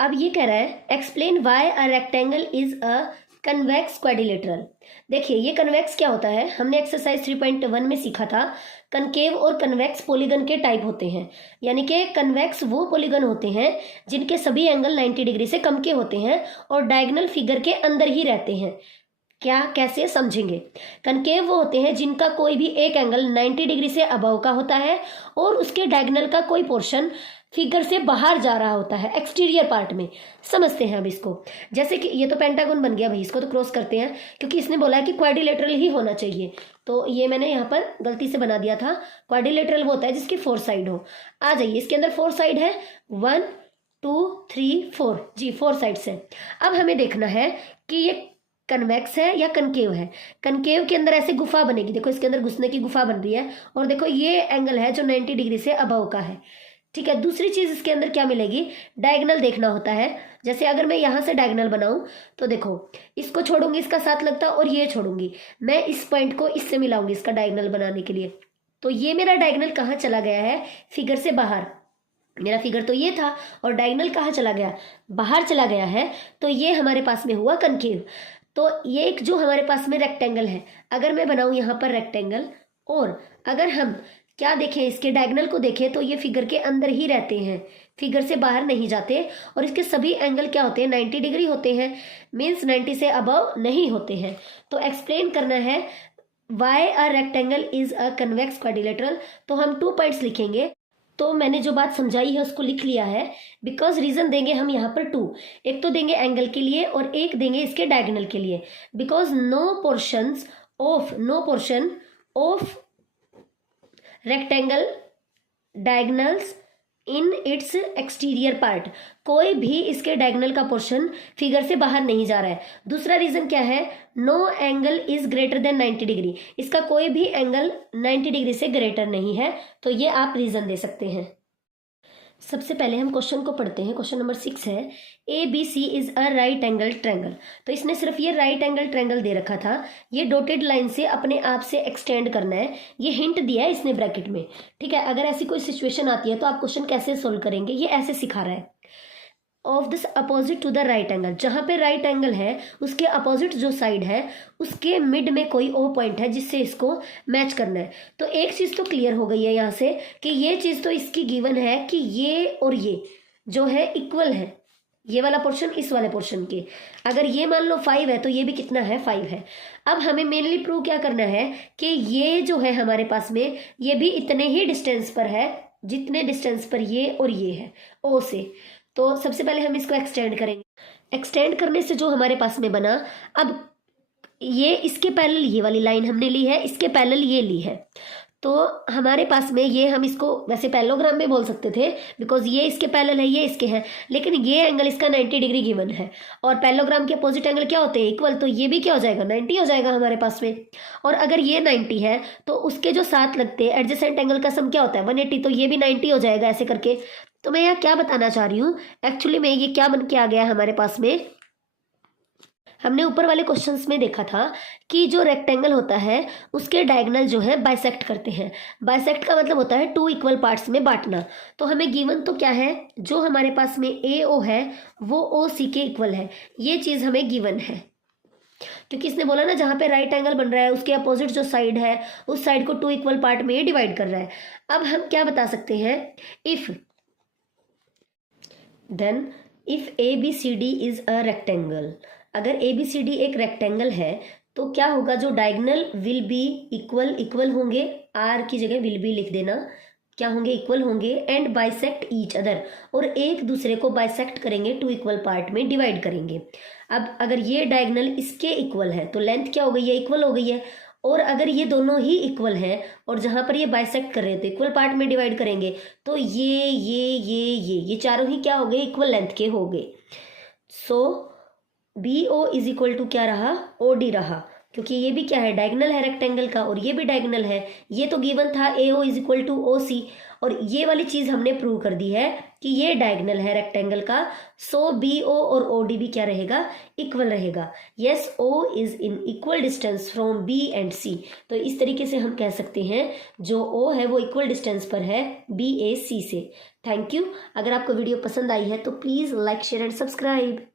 अब ये कह रहा है explain why a rectangle is a convex quadrilateral. देखिए ये कन्वेक्स क्या होता है, हमने एक्सरसाइज 3.1 में सीखा था कनकेव और कन्वेक्स पॉलीगन के टाइप होते हैं। यानी कि कन्वेक्स वो पॉलीगन होते हैं जिनके सभी एंगल 90 डिग्री से कम के होते हैं और डायगोनल फिगर के अंदर ही रहते हैं। क्या कैसे समझेंगे। कनकेव वो होते हैं जिनका कोई भी एक एंगल 90 डिग्री से अबव का होता है और उसके डायगोनल का कोई पोर्शन फिगर से बाहर जा रहा होता है एक्सटीरियर पार्ट में। समझते हैं अब इसको। जैसे कि ये तो पेंटागन बन गया भाई, इसको तो क्रॉस करते हैं क्योंकि इसने बोला है कि क्वाड्रिलेटरल ही होना चाहिए, तो ये मैंने यहाँ पर गलती से बना दिया था। क्वाड्रिलेटरल वो होता है जिसकी 4 साइड हो। आ जाइए, इसके अंदर 4 साइड है, 1 2 3 4 जी, 4 साइड्स है। अब हमें देखना है कि ये कन्वेक्स है या कनकेव है। कनकेव के अंदर ऐसे गुफा बनेगी, देखो इसके अंदर घुसने की गुफा बन रही है और देखो ये एंगल है जो 90 डिग्री से अबव का है। ठीक है, दूसरी चीज इसके अंदर क्या मिलेगी, डायगोनल देखना होता है। जैसे अगर मैं यहां से डायगोनल बनाऊं तो देखो इसको छोड़ूंगी, इसका साथ लगता और ये छोड़ूंगी, मैं इस पॉइंट को इससे मिलाऊंगी इसका डायगोनल बनाने के लिए। तो ये मेरा डायगोनल कहाँ चला गया है, फिगर से बाहर। मेरा फिगर तो ये था और डायगोनल कहाँ चला गया, बाहर चला गया है। तो ये हमारे पास में हुआ कनकेव। तो ये एक जो हमारे पास में रेक्टेंगल है, अगर मैं बनाऊं यहाँ पर रेक्टेंगल और अगर हम क्या देखें, इसके डायगोनल को देखें तो ये फिगर के अंदर ही रहते हैं, फिगर से बाहर नहीं जाते और इसके सभी एंगल क्या होते हैं, 90 डिग्री होते हैं, मीन्स 90 से अबव नहीं होते हैं। तो एक्सप्लेन करना है why a rectangle is a convex quadrilateral. तो हम 2 पॉइंट्स लिखेंगे। तो मैंने जो बात समझाई है उसको लिख लिया है, बिकॉज रीजन देंगे हम यहाँ पर 2। एक तो देंगे एंगल के लिए और एक देंगे इसके डायगोनल के लिए। Because no portion of rectangle diagonals in its exterior part, कोई भी इसके डायगोनल का पोर्शन फिगर से बाहर नहीं जा रहा है। दूसरा रीजन क्या है, no angle is greater than 90 degree, इसका कोई भी एंगल 90 डिग्री से ग्रेटर नहीं है। तो ये आप रीजन दे सकते हैं। सबसे पहले हम क्वेश्चन को पढ़ते हैं। क्वेश्चन नंबर 6 है A B C is a right angle triangle. तो इसने सिर्फ ये राइट एंगल ट्रैंगल दे रखा था, ये डॉटेड लाइन से अपने आप से एक्सटेंड करना है, ये हिंट दिया है इसने ब्रैकेट में। ठीक है, अगर ऐसी कोई सिचुएशन आती है तो आप क्वेश्चन कैसे सोल्व करेंगे, ये ऐसे सिखा रहा है। Of this opposite to the right angle, जहां पे राइट एंगल है उसके अपोजिट जो साइड है उसके मिड में कोई ओ पॉइंट है जिससे इसको मैच करना है। तो एक चीज तो क्लियर हो गई है यहाँ से कि ये चीज तो इसकी गिवन है कि ये और ये जो है इक्वल है, ये वाला पोर्शन इस वाले पोर्शन के। अगर ये मान लो 5 है तो ये भी कितना है, 5 है। अब हमें मेनली प्रूव क्या करना है कि ये जो है हमारे पास में ये भी इतने ही डिस्टेंस पर है जितने डिस्टेंस पर ये और ये है ओ से। तो सबसे पहले हम इसको एक्सटेंड करेंगे। एक्सटेंड करने से जो हमारे पास में बना, अब ये इसके पैरेलल ये वाली लाइन हमने ली है, इसके पैरेलल ये ली है, तो हमारे पास में ये हम इसको वैसे पैरेललोग्राम में बोल सकते थे बिकॉज ये इसके पैरेलल है, ये इसके हैं, लेकिन ये एंगल इसका 90 डिग्री गिवन है और पैरेललोग्राम के अपोजिट एंगल क्या होते हैं, इक्वल। तो ये भी क्या हो जाएगा, 90 हो जाएगा हमारे पास में। और अगर ये 90 है तो उसके जो साथ लगते हैं एडजेसेंट एंगल का सम क्या होता है, 180, तो ये भी 90 हो जाएगा ऐसे करके। तो मैं यहाँ क्या बताना चाह रही हूँ, एक्चुअली में ये क्या बन के आ गया है हमारे पास में, हमने ऊपर वाले क्वेश्चंस में देखा था कि जो रेक्टेंगल होता है उसके डायगोनल जो है बाइसेक्ट करते हैं। बाइसेक्ट का मतलब होता है 2 इक्वल पार्ट्स में बांटना। तो हमें गिवन तो क्या है, जो हमारे पास में ए ओ है वो ओ सी के इक्वल है, ये चीज हमें गिवन है। क्योंकि इसने बोला ना जहां पे राइट एंगल बन रहा है उसके अपोजिट जो साइड है उस साइड को 2 इक्वल पार्ट में डिवाइड कर रहा है। अब हम क्या बता सकते हैं, if then if A B C D is a rectangle, अगर ए बी सी डी एक रेक्टेंगल है तो क्या होगा, जो डायगोनल विल बी इक्वल होंगे, आर की जगह विल बी लिख देना, क्या होंगे, इक्वल होंगे, एंड बाइसेक्ट ईच अदर, और एक दूसरे को बाइसेक्ट करेंगे, 2 इक्वल पार्ट में डिवाइड करेंगे। अब अगर ये डायगोनल इसके इक्वल है तो लेंथ क्या हो गई है, इक्वल हो गई है। और अगर ये दोनों ही इक्वल हैं और जहां पर ये बाइसेक्ट कर रहे हैं तो इक्वल पार्ट में डिवाइड करेंगे, तो ये चारों ही क्या हो गए, इक्वल लेंथ के हो गए। So B O is equal to क्या रहा, ओ डी रहा, क्योंकि ये भी क्या है, डायगोनल है रेक्टेंगल का और ये भी डायगोनल है। ये तो गिवन था A O is equal to O C, और ये वाली चीज हमने प्रूव कर दी है कि ये डायगोनल है रेक्टेंगल का, सो बी ओ और ओ डी भी क्या रहेगा, इक्वल रहेगा। Yes, O is in equal distance from B and C. तो इस तरीके से हम कह सकते हैं जो ओ है वो इक्वल डिस्टेंस पर है बी ए सी से। Thank you. अगर आपको वीडियो पसंद आई है तो please like share and subscribe.